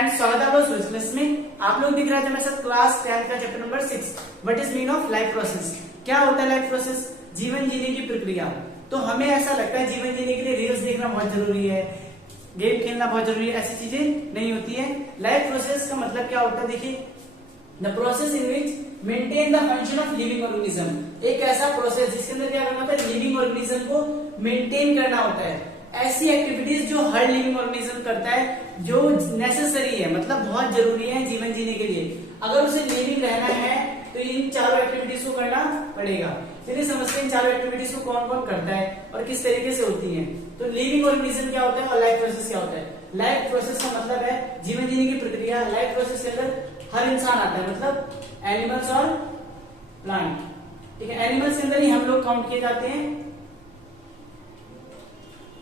Friends, स्वागत है आपका सूरज क्लास में। आप लोग दिख रहे थे मेरे साथ क्लास 10 का chapter number 6 what is mean of life process. क्या होता है लाइफ प्रोसेस? जीवन जीने की प्रक्रिया। तो हमें ऐसा लगता है जीवन जीने के लिए रील्स देखना बहुत जरूरी है, गेम खेलना बहुत जरूरी है, ऐसी चीजें नहीं होती है। लाइफ प्रोसेस का मतलब क्या होता है? देखिए, the process in which maintain the function of living organism. एक ऐसा प्रोसेस जिसके अंदर क्या करना होता है? लिविंग ऑर्गेनिज्म को मेंटेन करना होता है। ऐसी एक्टिविटीज जो हर लिविंग ऑर्गेनिज्म करता है, जो नेसेसरी है, मतलब बहुत जरूरी है जीवन जीने के लिए। अगर उसे लिविंग रहना है तो इन चारों एक्टिविटीज को करना पड़ेगा। चलिए समझते हैं इन चारों एक्टिविटीज को कौन कौन करता है और किस तरीके से होती है। तो लिविंग ऑर्गेनिज्म क्या होता है और लाइफ प्रोसेस क्या होता है? लाइफ प्रोसेस का मतलब है जीवन जीने की प्रक्रिया। लाइफ प्रोसेस के अंदर हर इंसान आता है, मतलब एनिमल्स और प्लांट। ठीक है, एनिमल्स के अंदर ही हम लोग काउंट किए जाते हैं।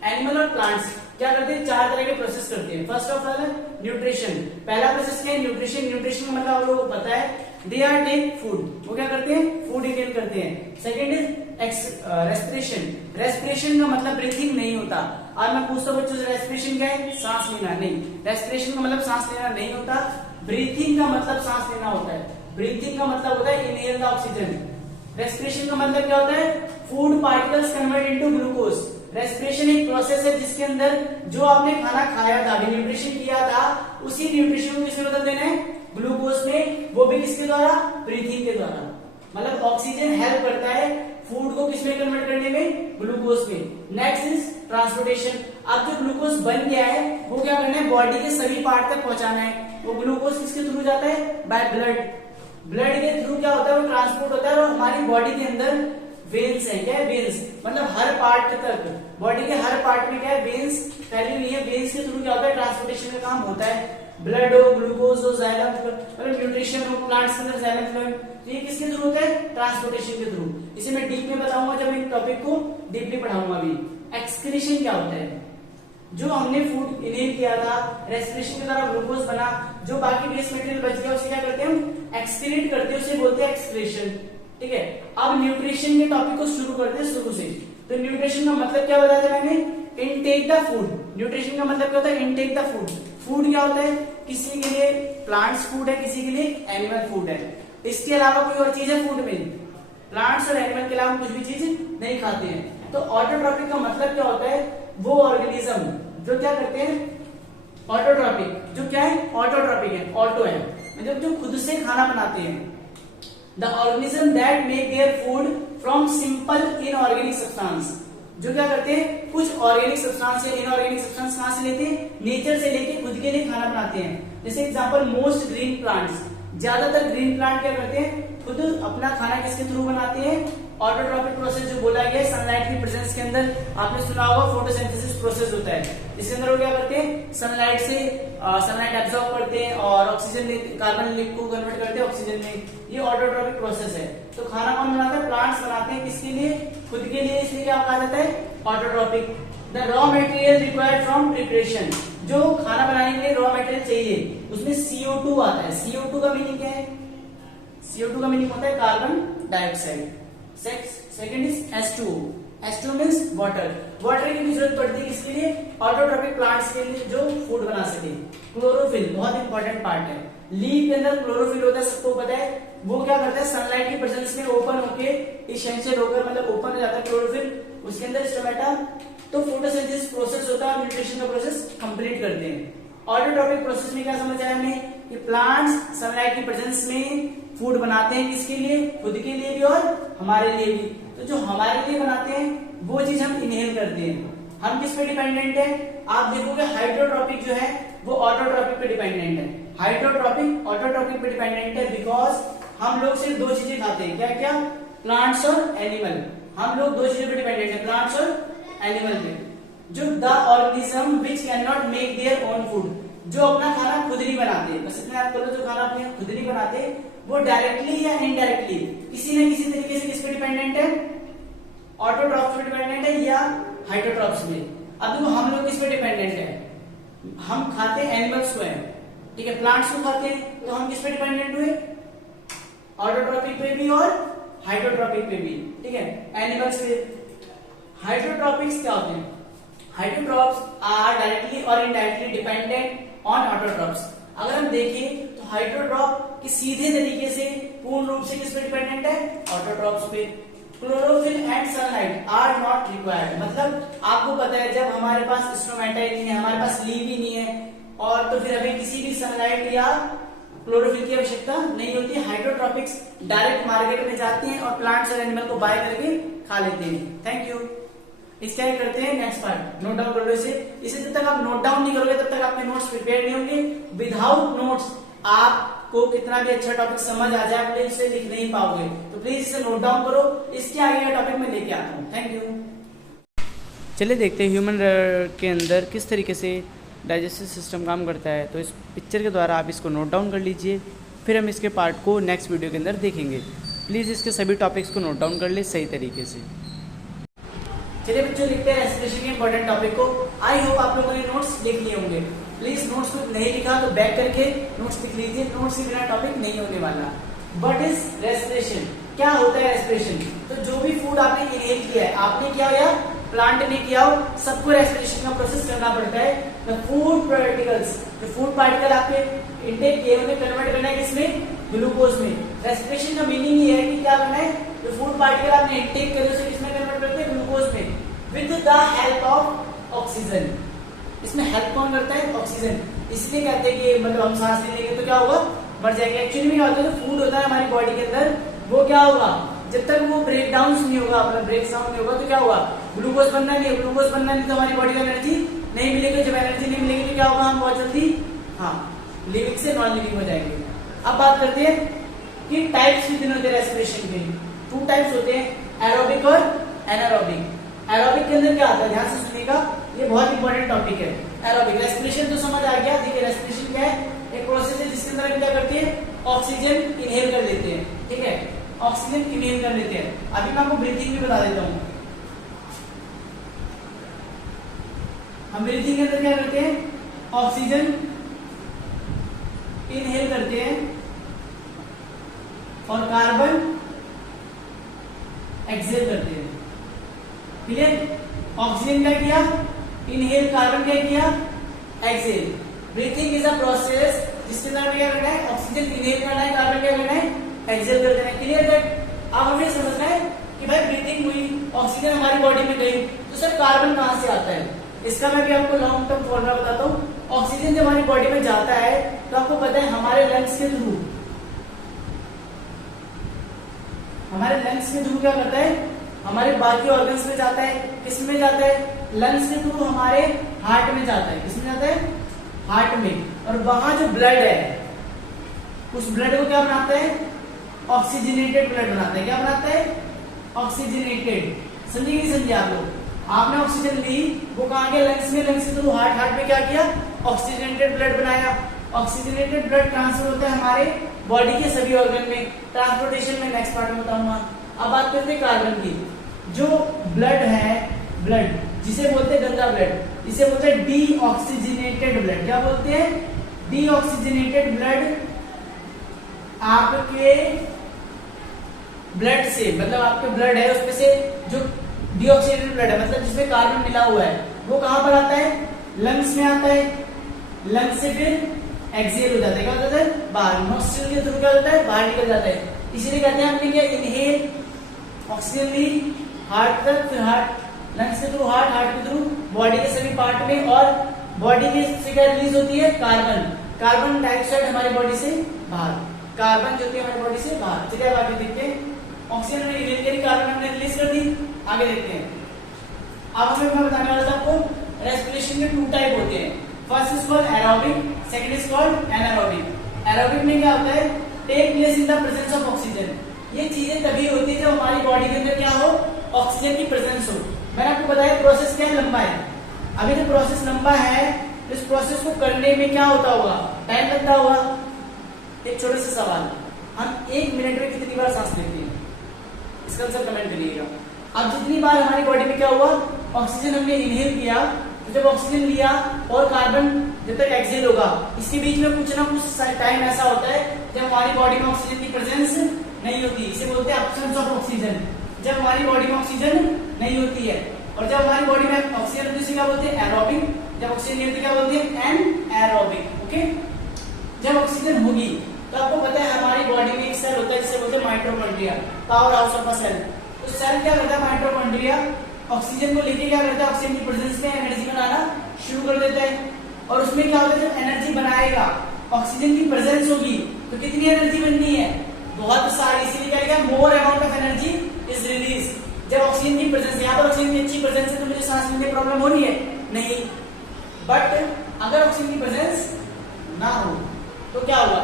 एनिमल और प्लांट्स क्या करते हैं? चार तरह के प्रोसेस करते हैं। First of all nutrition. पहला प्रोसेस क्या है? न्यूट्रिशन। न्यूट्रिशन का मतलब आप लोगों को पता है, दे आर टेक फूड। वो क्या करते हैं? फूड इंटेक करते हैं। Second is respiration. रेस्पिरेशन का मतलब ब्रीथिंग नहीं होता। आज मैं पूछता हूँ बच्चों से, रेस्पिरेशन क्या है? सांस लेना। नहीं, रेस्पिरेशन का मतलब सांस लेना नहीं होता। ब्रीथिंग का मतलब सांस लेना होता है। ब्रीथिंग का मतलब होता है इनहेल द ऑक्सीजन। रेस्पिरेशन का मतलब क्या होता है? Food particles convert into glucose. Respiration एक प्रोसेस है जिसके अंदर जो आपने खाना खाया था, अभी न्यूट्रिशन किया था, उसी न्यूट्रिशन को किसमें बदल देना है? ग्लूकोज में। वो भी किसके द्वारा? ब्रीथिंग के द्वारा। मतलब ऑक्सीजन हेल्प करता है फूड को किसमें कन्वर्ट करने में? ग्लूकोज में। Next is transportation. अब जो ग्लूकोज बन गया है वो क्या करना है? बॉडी के सभी पार्ट तक पहुंचाना है। वो ग्लूकोज किसके थ्रू जाता है? By blood. ब्लड के थ्रू क्या होता है? वो ट्रांसपोर्ट होता है और हमारी बॉडी के अंदर वेन्स है। क्या है? वेन्स मतलब हर पार्ट तक, बॉडी के हर पार्ट में क्या है? वेन्स फैली हुई है। वेन्स के थ्रू क्या होता है? ट्रांसपोर्टेशन का काम होता है। ब्लड हो, ग्लूकोज हो, जाइलम, मतलब न्यूट्रिशन हो, प्लांट्स के अंदर जाइलम फ्लोएम, तो ये किसके थ्रू होता है? ट्रांसपोर्टेशन के थ्रू। इसे मैं डीप में बताऊंगा जब इन टॉपिक को डीपली पढ़ाऊंगा। अभी एक्सक्रीशन क्या होता है? जो हमने फूड इनहेल किया था, रेस्पिरेशन के द्वारा ग्लूकोज बना, जो बाकी वेस्ट मटेरियल बच गया उसे क्या करते हैं? हम एक्सक्रीट करते हैं, उसे बोलते हैं एक्सक्रीशन। ठीक है, अब न्यूट्रिशन के टॉपिक को शुरू करते हैं शुरू से। तो न्यूट्रिशन का मतलब क्या बताया था मैंने? Intake the food. न्यूट्रिशन का मतलब क्या होता है? Intake the food. फूड क्या होता है? किसी के लिए प्लांट्स फूड है, किसी के लिए एनिमल फूड है। इसके अलावा कोई और चीज है फूड में? प्लांट्स और एनिमल के अलावा कुछ भी चीज नहीं खाते हैं। तो ऑटोट्रॉपिक का मतलब क्या होता है? वो ऑर्गेनिज्म जो क्या करते हैं? ऑटोट्रॉपिक। जो क्या है? ऑटोट्रॉपिक है, ऑटो है, मतलब जो खुद से खाना बनाते हैं। The organism that make their food from simple inorganic substance। जो क्या करते हैं? कुछ ऑर्गेनिक सब्सटेंस या इनऑर्गेनिक सब्सटेंस कहां से लेते हैं? नेचर से लेके खुद के लिए खाना बनाते हैं। जैसे एग्जांपल, मोस्ट ग्रीन प्लांट्स। ज्यादातर ग्रीन प्लांट क्या करते हैं? खुद अपना खाना किसके थ्रू बनाते हैं? ऑटोट्रॉपिक प्रोसेस जो बोला गया है, सनलाइट की प्रेजेंस के अंदर आपने सुना होगा फोटोसिंथेसिस प्रोसेस होता है। इसके अंदर वो क्या करते हैं? सनलाइट से सनलाइट एब्जॉर्ब करते हैं और ऑक्सीजन कार्बन को कन्वर्ट करते हैं ऑक्सीजन में। ये ऑटोट्रॉपिक प्रोसेस है। तो खाना कौन बनाता है? प्लांट्स बनाते हैं। किसके लिए? खुद के लिए। इसलिए क्या कहा जाता है? Autotrophic. The raw material required from preparation. जो खाना बनाने के लिए रॉ मटेरियल चाहिए उसमें CO2 आता है। CO2 का मीनिंग क्या है? CO2 का मीनिंग होता है carbon dioxide. Second is H2O। H2O means water. Water की भी जरूरत पड़ती है किसके लिए? ऑटोट्रॉपिक प्लांट्स के लिए जो फूड बना सके। क्लोरोफिल बहुत इंपॉर्टेंट पार्ट है। लीफ के अंदर क्लोरोफिल होता है, सबको पता है। वो क्या करता है? सनलाइट की प्रेजेंस में ओपन होके इसेंशियल होकर, मतलब ओपन हो जाता है क्लोरोफिल, उसके अंदर स्टोमेटा। तो फोटोसिंथेसिस प्रोसेस होता है और न्यूट्रिशन का प्रोसेस कंप्लीट करते हैं। ऑटोट्रॉपिक प्रोसेस में क्या समझ आया हमें? कि प्लांट्स सनलाइट की प्रेजेंस में फूड बनाते हैं। किसके लिए? खुद के लिए भी और हमारे लिए भी। तो जो हमारे लिए बनाते हैं वो चीज हम इनहेल करते हैं। हम किस पे डिपेंडेंट है? आप देखोगे हाइड्रोट्रॉपिक जो है वो ऑटोट्रॉपिक पे डिपेंडेंट है। हाइड्रोट्रॉपिक ऑटोट्रॉपिक पे डिपेंडेंट है बिकॉज हम लोग सिर्फ दो चीजें खाते हैं। क्या क्या? प्लांट्स और एनिमल। हम लोग दो चीजों पे डिपेंडेंट है, प्लांट्स और एनिमल पे। जो the organism which can not make their own food, जो अपना खाना खुद नहीं बनाते। बस इतना याद करो, जो खाना अपने खुद नहीं बनाते वो डायरेक्टली या इनडायरेक्टली किसी न किसी तरीके से किस पे डिपेंडेंट है? ऑटोट्रॉप्स पे डिपेंडेंट है या हाइड्रोट्रॉप्स में। अब देखो हम लोग किस पे डिपेंडेंट है? हम खाते हैं एनिमल्स को है, ठीक है, प्लांट्स को खाते हैं, तो हम किस पे डिपेंडेंट हुए? ऑटोट्रॉपिक पे भी और हाइड्रोट्रॉपिक पे भी। ठीक है, एनिमल्स पे। हाइड्रोट्रॉपिक्स क्या होते हैं? हाइड्रोट्रॉप्स आर डायरेक्टली और इनडायरेक्टली डिपेंडेंट ऑन ऑटोट्रॉप्स। अगर हम देखें तो हाइड्रोट्रॉप की सीधे तरीके से पूर्ण रूप से किस पे डिपेंडेंट है, ऑटोट्रॉप्स पे। Chlorophyll and sunlight are not required, मतलब आपको पता है जब हमारे पास स्टोमेटा ही नहीं है, हमारे पास लीव ही नहीं है, और तो फिर हमें किसी भी सनलाइट या क्लोरोफिल की आवश्यकता नहीं होती है। हाइड्रोट्रॉपिक्स डायरेक्ट मार्केट में जाते हैं और प्लांट्स और एनिमल को बाय करके खा लेते हैं। Thank you. इसका क्या करते हैं, नेक्स्ट पार्ट नोट डाउन कर लो इसे जब तक आप नोट डाउन नहीं करोगे तब तक आपके नोट्स प्रिपेयर नहीं होंगे। विदाउट नोट्स आपको कितना भी अच्छा टॉपिक समझ आ जाए प्लीज उसे लिख नहीं पाओगे, तो प्लीज इसे नोट डाउन करो। इसके आगे का टॉपिक मैं लेके आता हूँ। Thank you. चलिए देखते हैं ह्यूमन के अंदर किस तरीके से डाइजेस्टिव सिस्टम काम करता है। तो इस पिक्चर के द्वारा आप इसको नोट डाउन कर लीजिए, फिर हम इसके पार्ट को नेक्स्ट वीडियो के अंदर देखेंगे। प्लीज़ इसके सभी टॉपिक्स को नोट डाउन कर ले सही तरीके से। चलिए बच्चों लिखते हैं रेस्पिरेशन के इंपॉर्टेंट टॉपिक को। आई होप आप लोगों ने नोट्स लिख लिए होंगे। प्लीज नोट्स को नहीं लिखा तो बैक करके नोट्स लिख लीजिए, नोट्स के बिना टॉपिक नहीं होने वाला। व्हाट इज रेस्पिरेशन, क्या होता है रेस्पिरेशन? तो जो भी फूड आपने इनहेल किया है, आपने किया या प्लांट ने किया हो, सबको रेस्पिरेशन का प्रोसेस करना पड़ता है। द फूड पार्टिकल्स, जो फूड पार्टिकल आपने इंटेक किए उन्हें कन्वर्ट करना है किसमें, ग्लूकोज में। रेस्पिरेशन का मीनिंग ये है कि क्या करना है, जो फूड पार्टिकल आपने इंटेक करे उसे किसमें कन्वर्ट करते हैं, ग्लूकोज में, with the help of oxygen. इसमें हेल्प कौन करता है, ऑक्सीजन। इसलिए कहते हैं कि मतलब हम सांस नहीं लेंगे तो क्या होगा, मर जाएंगे। एक्चुअली में क्या होता है, जो फूड होता है हमारी बॉडी के अंदर वो क्या होगा, जब तक वो ब्रेक डाउन नहीं होगा, अपना ब्रेक डाउन नहीं होगा तो क्या होगा, ग्लूकोज बनना नहीं है। ग्लूकोज बनना नहीं तो हमारी बॉडी को एनर्जी नहीं मिलेगी। जब एनर्जी नहीं मिलेगी तो क्या होगा, हम बहुत जल्दी लिविंग से नॉन लिविंग हो जाएंगे। अब बात करते हैं कि टाइप्स कितने होते हैं रेस्पिरेशन के। 2 टाइप्स होते हैं, एरोबिक और एनारोबिक। एरोबिक के अंदर क्या आता है, ध्यान से सुनिएगा, ये बहुत इंपॉर्टेंट टॉपिक है। एरोबिक रेस्पिरेशन तो समझ आ गया, ठीक है। रेस्पिरेशन क्या है, एक प्रोसेस है जिसके अंदर हम क्या करते हैं, ऑक्सीजन इनहेल कर लेते हैं, ठीक है, ऑक्सीजन इनहेल कर लेते हैं। अभी मैं आपको ब्रीथिंग भी बता देता हूं। हम ब्रीथिंग के अंदर क्या करते हैं, ऑक्सीजन इनहेल करते हैं और कार्बन एक्सहेल करते हैं। क्लियर, ऑक्सीजन क्या किया, इनहेल, कार्बन क्या किया, exhale. Breathing is a process जिसके अंदर क्या करना है, ऑक्सीजन इनहेल करना है, कार्बन क्या करना है, एक्सहेल कर देना है। Clear that. अब हमें समझना है कि भाई ब्रीथिंग हुई, ऑक्सीजन हमारी बॉडी में गई, तो सर कार्बन कहां से आता है, इसका मैं भी आपको लॉन्ग टर्म फॉर्मूला बताता हूँ। ऑक्सीजन जब हमारी बॉडी में जाता है तो आपको पता है हमारे लंग्स के थ्रू, हमारे लंग्स के थ्रू क्या करता है, हमारे बाकी ऑर्गन्स में जाता है। किस में जाता है, लंग्स के थ्रू हमारे हार्ट में जाता है। किसमें जाता है, हार्ट में। और वहां जो ब्लड है उस ब्लड को क्या बनाता है, ऑक्सीजनेटेड ब्लड बनाता है। क्या बनाता है, ऑक्सीजनेटेड। समझिए नहीं समझिए आप लोग, आपने ऑक्सीजन ली, वो कहां गया, लंग्स में, लंग्स के थ्रू हार्ट, हार्ट में क्या किया, ऑक्सीजनेटेड ब्लड बनाया। ऑक्सीजनेटेड ब्लड ट्रांसफर होता है हमारे बॉडी के सभी ऑर्गन में। ट्रांसपोर्टेशन में नेक्स्ट पार्ट में बताऊंगा। अब बात करते हैं कार्बन की। जो ब्लड है, ब्लड जिसे बोलते हैं गंदा ब्लड, इसे बोलते हैं डीऑक्सीजनेटेड ब्लड। क्या बोलते हैं, डीऑक्सीजनेटेड ब्लड। आपके ब्लड से, मतलब आपके ब्लड है उसमें से जो डीऑक्सीजनेटेड ब्लड है, मतलब जिसमें कार्बन मिला हुआ है, वो कहां पर आता है, लंग्स में आता है। लंग्स से फिर एक्सहेल हो जाता है, क्या हो जाता है, बाहर। नोस्ट्रिल के थ्रू क्या होता है, बाहर निकल जाता है। इसीलिए कहते हैं हमने क्या, इनहेल, ऑक्सीजन ली हार्ट तक, फिर हार्ट, लंग्स के थ्रू हार्ट, हार्ट के थ्रू बॉडी के सभी पार्ट में, और बॉडी के से क्या रिलीज होती है, कार्बन। कार्बन डाइऑक्साइड हमारी बॉडी से बाहर, कार्बन जो होती है हमारी बॉडी से बाहर। चलिए अब आगे देखते हैं। ऑक्सीजन हमने इनहेल करी, कार्बन हमने रिलीज कर दी, आगे देखते हैं। अब हमें मैं बताने वाला था आपको, रेस्पिरेशन के 2 टाइप होते हैं। First is called aerobic, second is called anaerobic. Aerobic में क्या होता है, take place in the presence of oxygen. ये चीजें तभी होती है जब हमारी बॉडी के अंदर क्या हो, ऑक्सीजन की प्रेजेंस हो। मैंने आपको बताया प्रोसेस क्या लंबा है। अभी जो प्रोसेस लंबा है, इस प्रोसेस को करने में क्या होता होगा, टाइम लगता होगा। एक छोटे से सवाल, हम 1 मिनट में कितनी बार सांस लेते हैं, इसका आंसर कमेंट करिएगा। अब जितनी बार हमारी बॉडी में क्या हुआ, ऑक्सीजन हमने इनहेल किया, तो जब ऑक्सीजन लिया और कार्बन जब तक एक्सहेल होगा, इसके बीच में कुछ ना कुछ टाइम ऐसा होता है जब हमारी बॉडी में ऑक्सीजन की प्रेजेंस नहीं होती। इसे बोलते हैं एब्सेंस ऑफ ऑक्सीजन। जब हमारी बॉडी में ऑक्सीजन नहीं होती है, और जब हमारी बॉडी में ऑक्सीजन होती है क्या बोलते हैं, एरोबिक। जब ऑक्सीजन नहीं होती क्या बोलते हैं, एनएरोबिक। ओके, जब ऑक्सीजन होगी तो आपको पता है हमारी बॉडी में एक सेल होता है जिसे बोलते हैं mitochondria, power house of a cell. तो सेल क्या करता है, माइटोकॉन्ड्रिया ऑक्सीजन को लेके क्या करता है, ऑक्सीजन की प्रेजेंस में एनर्जी बनाना शुरू कर देता है। और उसमें क्या होता है, जब एनर्जी बनाएगा, ऑक्सीजन की प्रेजेंस होगी तो कितनी एनर्जी बननी है, बहुत सारी, इसीलिए क्या लिखा, more amount of energy is release. जब ऑक्सीजन की प्रेजेंस, यहाँ पर ऑक्सीजन की अच्छी प्रेजेंस है तो मुझे सांस लेने में प्रॉब्लम हो रही है नहीं, बट अगर ऑक्सीजन की प्रेजेंस ना हो तो क्या होगा,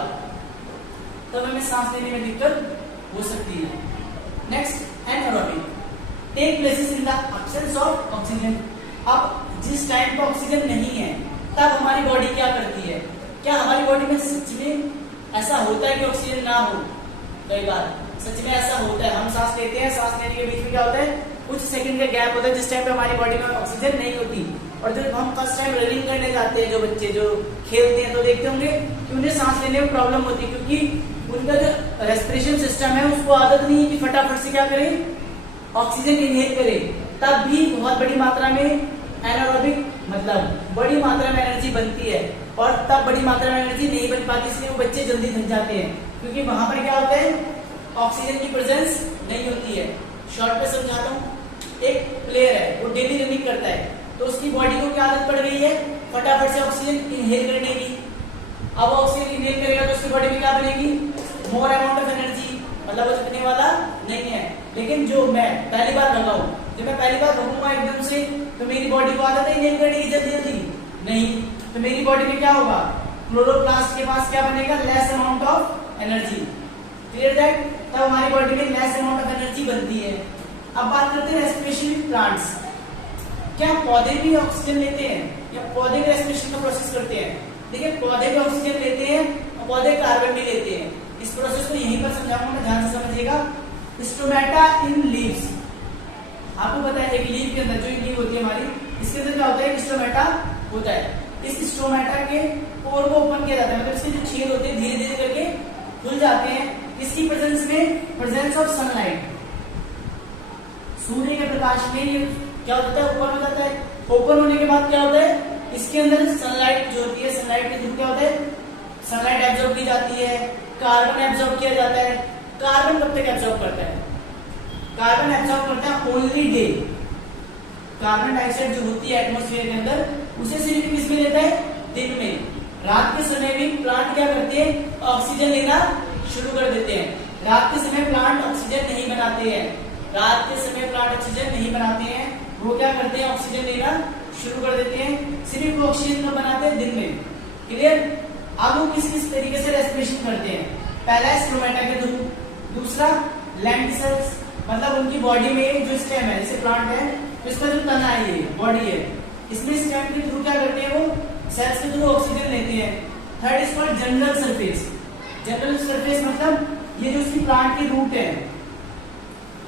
तब हमें सांस लेने में दिक्कत हो सकती है। Next anaerobic take places in the absence of oxygen. अब जिस टाइम पर ऑक्सीजन नहीं है तब हमारी बॉडी क्या करती है, क्या हमारी बॉडी में सच में ऐसा होता है कि ऑक्सीजन ना हो, कई बार सच में ऐसा होता है, हम सांस लेते हैं, सांस लेने के बीच में क्या होता है, कुछ सेकंड का गैप होता है जिस टाइम पे हमारी बॉडी में ऑक्सीजन नहीं होती। और जब हम फर्स्ट टाइम रनिंग करने जाते हैं, जो बच्चे जो खेलते हैं तो देखते होंगे कि उन्हें सांस लेने में प्रॉब्लम होती है, क्योंकि उनका जो रेस्पिरेशन सिस्टम है उसको आदत नहीं है कि फटाफट से क्या करें, ऑक्सीजन इनहेल करें। तब भी बहुत बड़ी मात्रा में एनारोबिक मतलब बड़ी मात्रा में एनर्जी बनती है, और तब बड़ी मात्रा में एनर्जी नहीं बन पाती, इसलिए वो बच्चे जल्दी थक जाते हैं, क्योंकि वहां पर क्या होता है, ऑक्सीजन की प्रेजेंस नहीं होती है। शॉर्ट पे समझाता हूँ, एक प्लेयर है वो डेली रनिंग करता है, तो उसकी बॉडी को क्या आदत पड़ गई है, फटाफट से ऑक्सीजन इनहेल करने की। अब ऑक्सीजन इनहेल करेगा तो उसकी बॉडी में क्या बनेगी, मोर अमाउंट ऑफ एनर्जी, मतलब वो थकने वाला नहीं है। लेकिन जो मैं पहली बार भगा हूं, जब मैं पहली बार भगूंगा एकदम से, तो मेरी बॉडी को आदत है इनहेल करने की जल्दी जल्दी नहीं, तो मेरी बॉडी में क्या होगा, क्लोरोप्लास्ट के पास क्या बनेगा, less amount of energy. Clear that, तब हमारी बॉडी में लेस अमाउंट ऑफ एनर्जी बनती है। अब बात करते हैं रेस्पिरेशन विद प्लांट्स। क्या पौधे भी ऑक्सीजन लेते हैं, या पौधे भी रेस्पिरेशन का प्रोसेस करते हैं? देखिए, पौधे भी ऑक्सीजन लेते हैं और पौधे कार्बन भी लेते हैं। इस प्रोसेस को यहीं पर समझाऊंगा, ध्यान से समझिएगा। स्टोमेटा इन लीव्स, आपको पता है एक लीव के अंदर, जो लीव होती है हमारी, इसके अंदर क्या होता है, स्टोमेटा होता है। इस स्टोमेटा के पोर को ओपन किया जाता है, मतलब इसके जो छेद होते हैं धीरे धीरे करके खुल जाते हैं। इसकी प्रेजेंस में, प्रेजेंस ऑफ सनलाइट, सूर्य के प्रकाश में ये क्या होता है, ओपन हो जाता है। ओपन होने के बाद क्या होता है, इसके अंदर सनलाइट जो होती है, सनलाइट के थ्रू क्या होता है, सनलाइट एब्जॉर्ब की जाती है, कार्बन एब्जॉर्ब किया जाता है। कार्बन कब तक एब्जॉर्ब करता है, कार्बन एब्जॉर्ब करता है ओनली डे। कार्बन डाइऑक्साइड जो होती है एटमॉस्फेयर के अंदर, उसे सिर्फ किस में लेता है, दिन में। रात के समय भी प्लांट क्या करते हैं, ऑक्सीजन लेना शुरू कर देते हैं। रात के समय प्लांट ऑक्सीजन नहीं बनाते हैं, रात के समय प्लांट ऑक्सीजन नहीं बनाते हैं, वो क्या करते हैं, ऑक्सीजन लेना शुरू कर देते हैं। सिर्फ वो ऑक्सीजन को बनाते हैं दिन में। क्लियर। अब वो किस किस तरीके से रेस्पिरेशन करते हैं, पहला स्टोमेटा के थ्रू, दूसरा लेंटिसेल्स, मतलब उनकी बॉडी में जो स्टेम है, जैसे प्लांट है तो इसका जो तना है, ये बॉडी है, इसमें स्टेम के थ्रू क्या करते हैं, वो सेल्स के थ्रू ऑक्सीजन लेते हैं। Third is called general surface. General surface मतलब ये जो इसकी प्लांट की रूट है,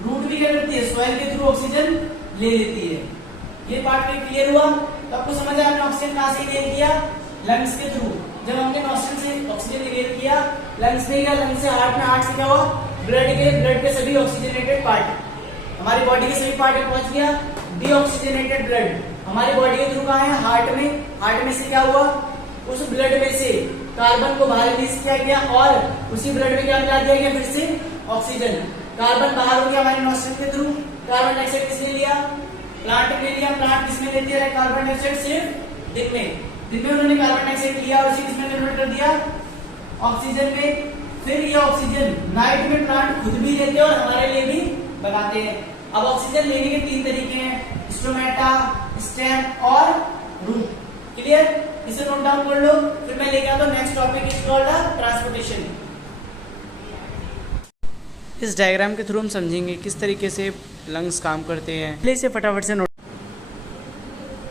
रूट भी क्या करती है, सॉइल के थ्रू ऑक्सीजन ले लेती है। ये पार्ट में क्लियर हुआ, तो आपको समझ आया, ऑक्सीजन कहां से इनहेल किया, लंग्स के थ्रू। जब हमने नॉस्ट्रल से ऑक्सीजन इनहेल किया, लंग्स में गया, लंग्स से हार्ट में, हार्ट से क्या हुआ, ब्लड के सभी ऑक्सीजनेटेड पार्ट हमारी बॉडी के सभी पार्ट में पहुंच गया। डीऑक्सीजनेटेड ब्लड हमारी बॉडी के थ्रू कहां है, हार्ट में। हार्ट में से क्या हुआ, उस ब्लड में से कार्बन को बाहर रिलीज किया गया, और उसी ब्लड में क्या मिला दिया गया, फिर से ऑक्सीजन। कार्बन बाहर हो गया हमारे नॉस्ट्रल के थ्रू। कार्बन डाइऑक्साइड किसने लिया, प्लांट ने लिया। प्लांट किसमें लेती है कार्बन डाइऑक्साइड, सिर्फ दिन में। दिन में उन्होंने कार्बन डाइऑक्साइड लिया और उसी किसमें कन्वर्ट कर दिया, ऑक्सीजन में। फिर ये ऑक्सीजन नाइट में प्लांट खुद भी लेते हैं और हमारे लिए भी बनाते हैं। अब ऑक्सीजन लेने के तीन तरीके हैं, स्टोमेटा, स्टेम और रूट। क्लियर, इसे नोट डाउन कर लो, फिर मैं लेके आता हूं next topic is called transportation. इस डायग्राम के थ्रू हम समझेंगे किस तरीके से लंग्स काम करते हैं। पहले इसे फटाफट से note.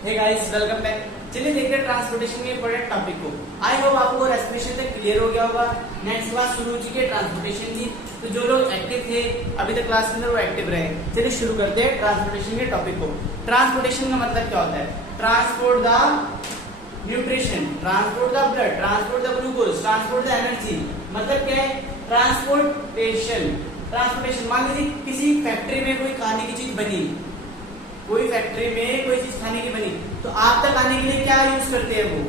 Hey guys, welcome back. चलिए देखते हैं ट्रांसपोर्टेशन के इंपॉर्टेंट टॉपिक को। आई होप आपको रेस्पिरेशन से क्लियर हो गया होगा। नेक्स्ट क्लास शुरू हो चुकी है ट्रांसपोर्टेशन की, तो जो लोग एक्टिव थे अभी तक क्लास के अंदर वो एक्टिव रहे। चलिए शुरू करते हैं ट्रांसपोर्टेशन के टॉपिक को। ट्रांसपोर्टेशन का मतलब क्या होता है, transport the nutrition, transport the blood, transport the glucose, transport the energy. मतलब क्या है, ट्रांसपोर्टेशन। ट्रांसपोर्टेशन, मान लीजिए किसी फैक्ट्री में कोई खाने की चीज बनी, कोई फैक्ट्री में कोई चीज खाने की बनी, तो आप तक आने के लिए क्या यूज करते हैं,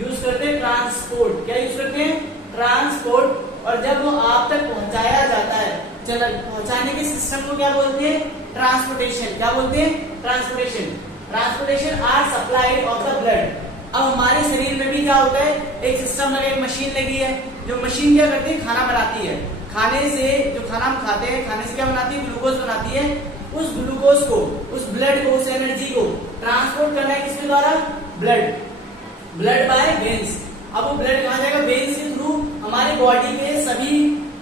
यूज करते हैं ट्रांसपोर्ट। क्या यूज करते हैं? ट्रांसपोर्ट। और जब वो आप तक पहुंचाया जाता है, पहुंचाने के सिस्टम को क्या बोलते हैं? ट्रांसपोर्टेशन। क्या बोलते हैं? Transportation. Transportation are supplied of the blood. अब हमारे शरीर में भी क्या होता है? एक सिस्टम लगा, एक मशीन लगी है, जो मशीन क्या करती है? खाना बनाती है। खाने से, जो खाना हम खाते हैं, खाने से क्या बनाती है? ग्लूकोज बनाती है। उस ग्लूकोज को, उस ब्लड को, उस एनर्जी को ट्रांसपोर्ट करना है किसके द्वारा? ब्लड। Blood bye veins. अब वो ब्लड कहाँ जाएगा? वेन्स के थ्रू हमारी बॉडी के सभी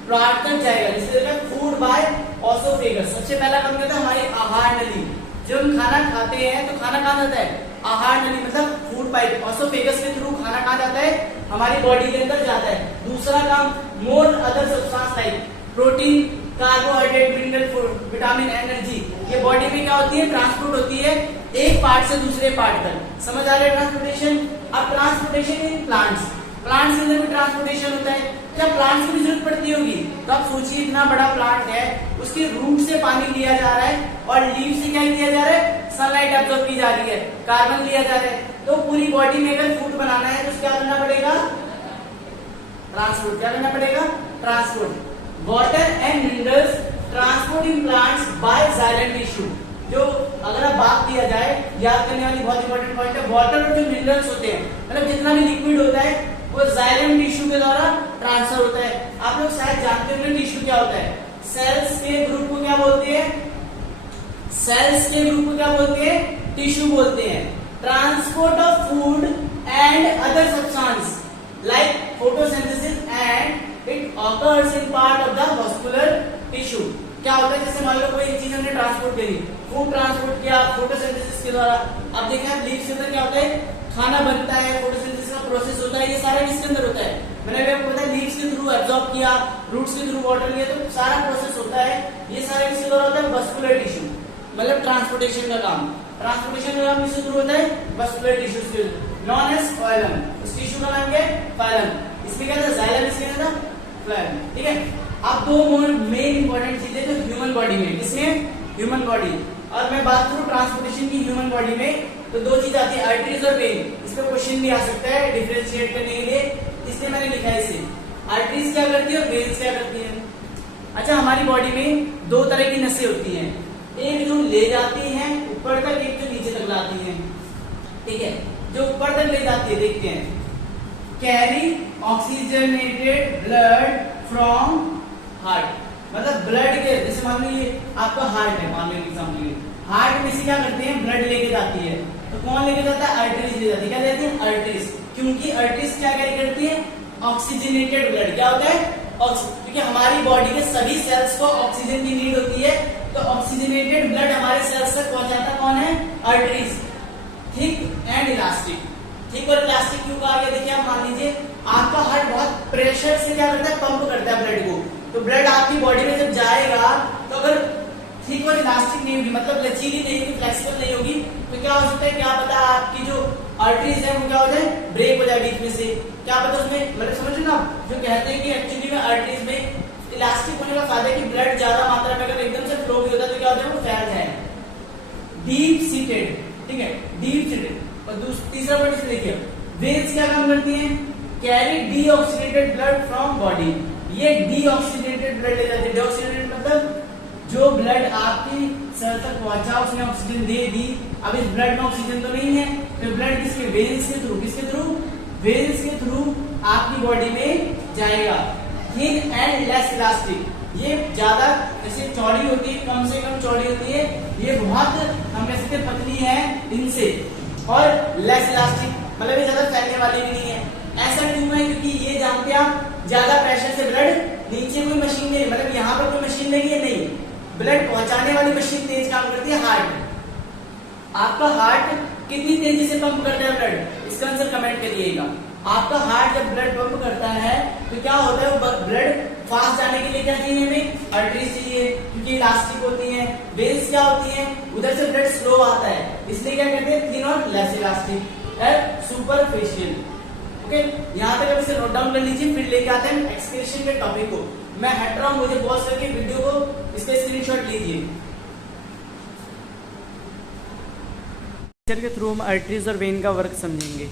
पार्ट तक जाएगा। जिससे फूड बाय ऑसोफेगस। सबसे पहला काम क्या होता है? हमारी आहार नली। जब हम खाना खाते हैं तो खाना कहाँ जाता है? आहार नली, मतलब फूड पाइप। ऑसोफेगस के थ्रू खाना कहाँ जाता है? हमारी बॉडी के अंदर जाता है। दूसरा काम, more other substance like protein, carbohydrate, mineral, vitamin, energy, ये बॉडी में क्या होती है? ट्रांसपोर्ट होती है एक पार्ट से दूसरे पार्ट तक। समझ आ रहा है ट्रांसपोर्टेशन? अब ट्रांसपोर्टेशन इन प्लांट्स। प्लांट्स के अंदर भी ट्रांसपोर्टेशन होता है। क्या प्लांट्स की भी जरूरत पड़ती होगी? तो आप सोचिए, इतना बड़ा प्लांट है, उसके रूट से पानी लिया जा रहा है और लीव से क्या लिया जा रहा है? सनलाइट एब्जॉर्ब की जा रही है, कार्बन लिया जा रहा है। तो पूरी बॉडी में अगर फूड बनाना है तो क्या करना पड़ेगा? ट्रांसपोर्ट। क्या करना पड़ेगा? Transport. Water and minerals transport in plants by xylem tissue. जो अगर आप बात किया जाए, याद करने वाली बहुत इंपॉर्टेंट पॉइंट है, वाटर और जो मिनरल्स होते हैं, मतलब जितना भी लिक्विड होता है, वो जाइलम टिश्यू के द्वारा ट्रांसफर होता है। आप लोग शायद जानते होंगे टिश्यू क्या होता है। सेल्स के ग्रुप को क्या बोलते हैं? सेल्स के ग्रुप को क्या बोलते हैं? टिश्यू बोलते हैं। Transport of food and other substance like photosynthesis and it occurs in part of the muscular tissue. क्या होता है? जैसे मान लो कोई चीज हमने ट्रांसपोर्ट करी, फूड ट्रांसपोर्ट किया फोटोसिंथेसिस के द्वारा। अब देखें आप, लीफ के अंदर क्या होता है? खाना बनता है, फोटोसिंथेसिस का प्रोसेस होता है, ये सारा किसके अंदर होता है? मैंने भी आपको बताया, लीव्स के थ्रू एब्जॉर्ब किया, रूट्स के थ्रू वाटर लिया, तो सारा प्रोसेस होता है। ये सारा किसके द्वारा होता है? मस्कुलर टिश्यू, मतलब ट्रांसपोर्टेशन का काम। ट्रांसपोर्टेशन का काम किसके थ्रू होता है? मस्कुलर टिश्यू से, नॉन एज फाइलम। इस टिश्यू का नाम क्या है? फाइलम। इसमें क्या था? जाइलम, इसमें क्या था? फ्लैम। ठीक है। अब दो मेन इंपॉर्टेंट चीजें जो ह्यूमन बॉडी में, इसमें ह्यूमन बॉडी, और मैं बात करूं ट्रांसपोर्टेशन की ह्यूमन बॉडी में, तो दो चीज आती है, आर्टरीज और वेन। इस पे क्वेश्चन भी आ सकता है डिफरेंशिएट करने के लिए, इसलिए मैंने लिखा है इसे। आर्टरीज क्या करती है और वेन्स क्या करती है? अच्छा, हमारी बॉडी में दो तरह की नसें होती हैं, एक जो ले जाती हैं ऊपर तक, एक जो नीचे तक लाती हैं। ठीक है, जो ऊपर तक ले जाती है, देखते हैं, carry oxygenated blood from heart, मतलब ब्लड के, जैसे मान लो ये आपका हार्ट है, मान लो एग्जाम्पल के लिए, हार्ट में से क्या करते हैं? ब्लड लेके जाती है। तो कौन लेके जाता है? आर्टरीज ले जाती है। क्या लेती है? आर्टरीज। क्योंकि आर्टरीज क्या कैरी करती है? Oxygenated blood. क्या होता है? क्योंकि हमारी बॉडी के सभी सेल्स को ऑक्सीजन की नीड होती है, तो ऑक्सीजनेटेड ब्लड हमारे सेल्स तक पहुंचाता कौन है? Arteries. Thick and elastic. Thick और इलास्टिक क्यों कहा गया? देखिए, आप मान लीजिए आपका हार्ट बहुत प्रेशर से क्या करता है? पंप करता है ब्लड को। तो ब्लड आपकी बॉडी में जब जाएगा, तो अगर थिक और इलास्टिक नहीं होगी, मतलब लचीली नहीं होगी, फ्लेक्सिबल नहीं होगी, तो क्या हो सकता है? क्या पता आपकी जो आर्टरीज है वो क्या हो जाए? ब्रेक हो जाए बीच में से। क्या पता उसमें, मतलब समझ ना, जो कहते हैं कि एक्चुअली में आर्टरीज में इलास्टिक होने का फायदा है कि ब्लड ज्यादा मात्रा में अगर एकदम से फ्लो भी होता है तो क्या होता है? वो फैल जाए। डीप सीटेड, ठीक है, डीप सीटेड। और तीसरा पॉइंट इसमें देखिए, वेन्स क्या काम करती हैं? Carry deoxygenated blood from body. ये डीऑक्सीडेटेड ब्लड ले जाते हैं। डीऑक्सीडेटेड मतलब जो ब्लड आपकी सेल तक पहुंचा, उसने ऑक्सीजन दे दी, अब इस ब्लड में ऑक्सीजन तो नहीं है, तो ब्लड किसके? वेन्स के थ्रू। किसके थ्रू? वेन्स के थ्रू आपकी बॉडी में जाएगा। थिन एंड लेस इलास्टिक, ये ज्यादा जैसे चौड़ी होती है, कम से कम चौड़ी होती है, ये बहुत हम कह सकते पतली है इनसे, और लेस इलास्टिक मतलब ये ज्यादा फैलने वाली भी नहीं है। ऐसा क्यों है? क्योंकि ये जानते हैं आप, ज्यादा प्रेशर से ब्लड, नीचे कोई मशीन नहीं, मतलब यहाँ पर कोई मशीन नहीं है, नहीं, ब्लड पहुंचाने वाली मशीन तेज काम करती है, हार्ट। आपका हार्ट कितनी तेजी से पंप करता है ब्लड? इसका आंसर कमेंट करिएगा। आपका हार्ट जब ब्लड पंप करता है तो क्या होता है? वो ब्लड फास्ट जाने के लिए क्या चाहिए? हमें आर्टरीज चाहिए, क्योंकि इलास्टिक होती है। वेन्स क्या होती है? उधर से ब्लड स्लो आता है, इसलिए क्या कहते हैं? थिन और less elastic and superficial. Okay, यहाँ तक अब इसे नोट डाउन कर लीजिए, फिर लेके आते हैं एक्सक्रीशन के टॉपिक को। मैं हट रहा हूँ, मुझे पॉज करके वीडियो को इसका स्क्रीनशॉट लीजिए। के थ्रू हम आर्टरीज और वेन का वर्क समझेंगे।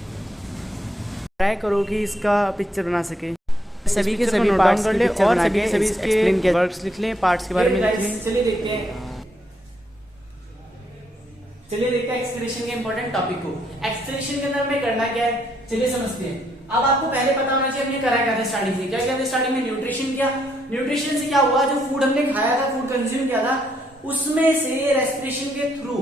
ट्राई करो कि इसका पिक्चर बना सके, सभी के सभी पार्ट्स कर ले और सभी के सभी इसके वर्ड्स लिख लें, पार्ट्स के बारे में लिख लें। चलिए देखते हैं एक्सक्रीशन के इंपॉर्टेंट टॉपिक को। एक्सक्रीशन के अंदर हमें करना क्या है, चलिए समझते हैं। अब आपको पहले पता होना चाहिए हमने करा क्या था स्टार्टिंग से, क्या किया था स्टार्टिंग में न्यूट्रिशन किया। न्यूट्रिशन से क्या हुआ, जो फूड हमने खाया था, फूड कंज्यूम किया था, उसमें से रेस्पिरेशन के थ्रू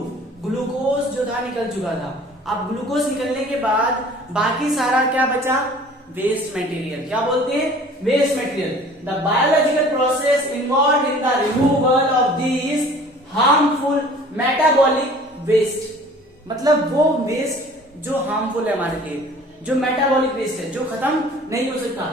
ग्लूकोज जो था निकल चुका था। अब ग्लूकोज निकलने के बाद बाकी सारा क्या बचा, वेस्ट मटेरियल। क्या बोलते हैं, waste material. The biological process involve in the removal of this harmful metabolic waste, मतलब वो वेस्ट जो हार्मफुल है हमारे लिए, जो मेटाबॉलिक वेस्ट है, जो खत्म नहीं हो सकता,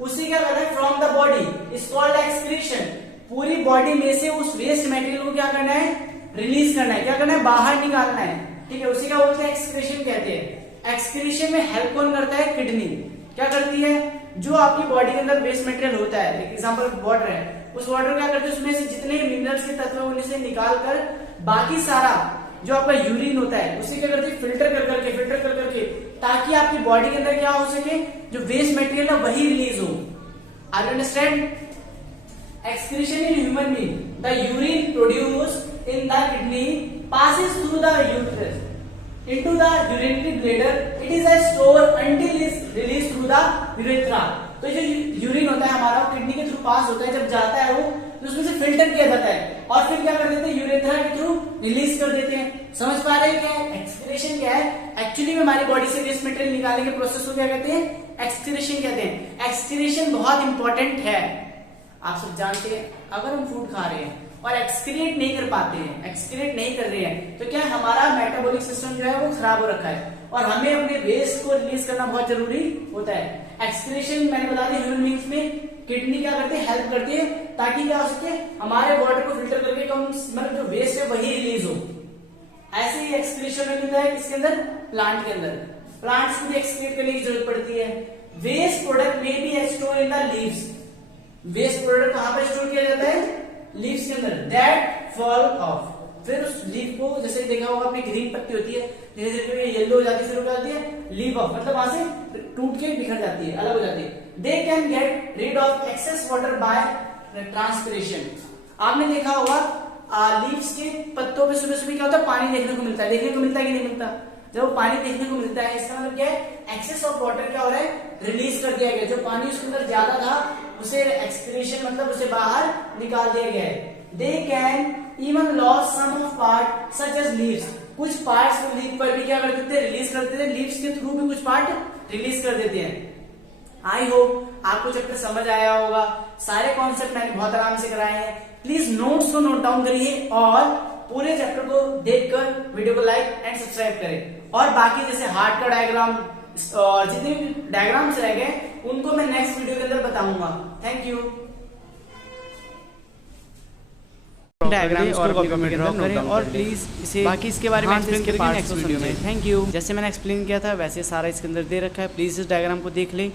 उसी क्या करना है, from the body is called excretion. पूरी बॉडी में से उस वेस्ट मटेरियल को क्या करना है, रिलीज करना है, क्या करना है, बाहर निकालना है, ठीक है। उसी क्या बोलते हैं, एक्सक्रीशन कहते हैं। एक्सक्रीशन में हेल्प कौन करता है, किडनी क्या करती है, जो आपकी बॉडी के अंदर वेस्ट मटेरियल होता है, एग्जांपल वाटर है, उस वाटर क्या करते हैं, उसमें से जितने मिनरल्स के तत्व उन्हें से निकाल कर बाकी सारा जो आपका यूरिन होता है उसे क्या करते हैं, फिल्टर कर करके, ताकि आपकी बॉडी के अंदर क्या हो सके, जो वेस्ट मटेरियल है वही रिलीज हो। Are you understand? Excretion in human being, the urine produced in the kidney passes through the uterus into the urinary bladder. It is a store until is released through the urethra. तो जो urine होता है हमारा kidney के through pass होता है, जब जाता है वो तो उसमें से फिल्टर किया जाता है और फिर क्या कर देते हैं, यूरेथ्रा के थ्रू रिलीज कर देते हैं। समझ पा रहे हैं क्या है एक्सक्रीशन क्या है? एक्चुअली में हमारी बॉडी से वेस्ट मटेरियल निकालने के प्रोसेस को क्या कहते हैं, एक्सक्रीशन कहते हैं। एक्सक्रीशन बहुत इंपॉर्टेंट है, आप सब जानते हैं। अगर हम फूड खा रहे हैं और एक्सक्रीट नहीं कर पाते हैं, एक्सक्रीट नहीं कर रहे हैं, तो क्या हमारा मेटाबॉलिक सिस्टम जो है वो खराब हो रखा है और हमें अपने वेस्ट को रिलीज करना बहुत जरूरी होता है। एक्सक्रीशन मैंने बता दिया ह्यूमन बीइंग्स में किडनी क्या करते हैं, हेल्प करती है, ताकि क्या हो सके, हमारे वाटर को फिल्टर करके कम मतलब जो वेस्ट है वही रिलीज हो। ऐसे ही एक्सक्रीशन में मिलता है किसके अंदर, प्लांट के अंदर। प्लांट्स को भी एक्सक्रीट करने की जरूरत पड़ती है। वेस्ट प्रोडक्ट में भी store in the leaves. Waste product कहां पर स्टोर किया जाता है, लीव्स के अंदर। दैट फॉल ऑफ, फिर उस लीफ को जैसे देखा होगा अपनी ग्रीन पत्ती होती है, धीरे धीरे येलो हो जाती है, फिर हो जाती है लीव ऑफ, मतलब वहां से टूट के बिखर जाती है, अलग हो जाती है। They can get rid of excess water by transpiration. आपने देखा होगा लीव्स के पत्तों पे सुबह सुबह क्या होता है, पानी देखने को मिलता है। देखने को मिलता है कि नहीं मिलता? जब वो पानी देखने को मिलता है इसका मतलब क्या है, एक्सेस ऑफ वाटर क्या हो रहा है, रिलीज कर दिया गया। जो पानी उसके अंदर ज्यादा था उसे एक्सक्रीशन मतलब उसे बाहर निकाल दिया गया है। They can even loss some of part such as leaves. कुछ पार्ट्स लीव पर भी क्या कर देते हैं, रिलीज कर देते हैं। लीव्स के थ्रू भी कुछ पार्ट रिलीज कर देते हैं। आई होप आपको चैप्टर समझ आया होगा। सारे कॉन्सेप्ट मैंने बहुत आराम से कराए हैं। प्लीज नोट्स को नोट डाउन करिए और पूरे चैप्टर को देखकर वीडियो को लाइक एंड सब्सक्राइब करें। और बाकी जैसे हार्ट का डायग्राम और जितने भी डायग्राम्स रह गए उनको मैं नेक्स्ट वीडियो के अंदर बताऊंगा। Thank you. डायग्राम्स और कॉपी में ड्रॉ करें और प्लीज इसे बाकी इसके बारे में एक्सप्लेन करेंगे नेक्स्ट वीडियो में। Thank you. जैसे मैंने एक्सप्लेन किया था वैसे सारा इसके अंदर दे रखा है, प्लीज इस डायग्राम को देख लें।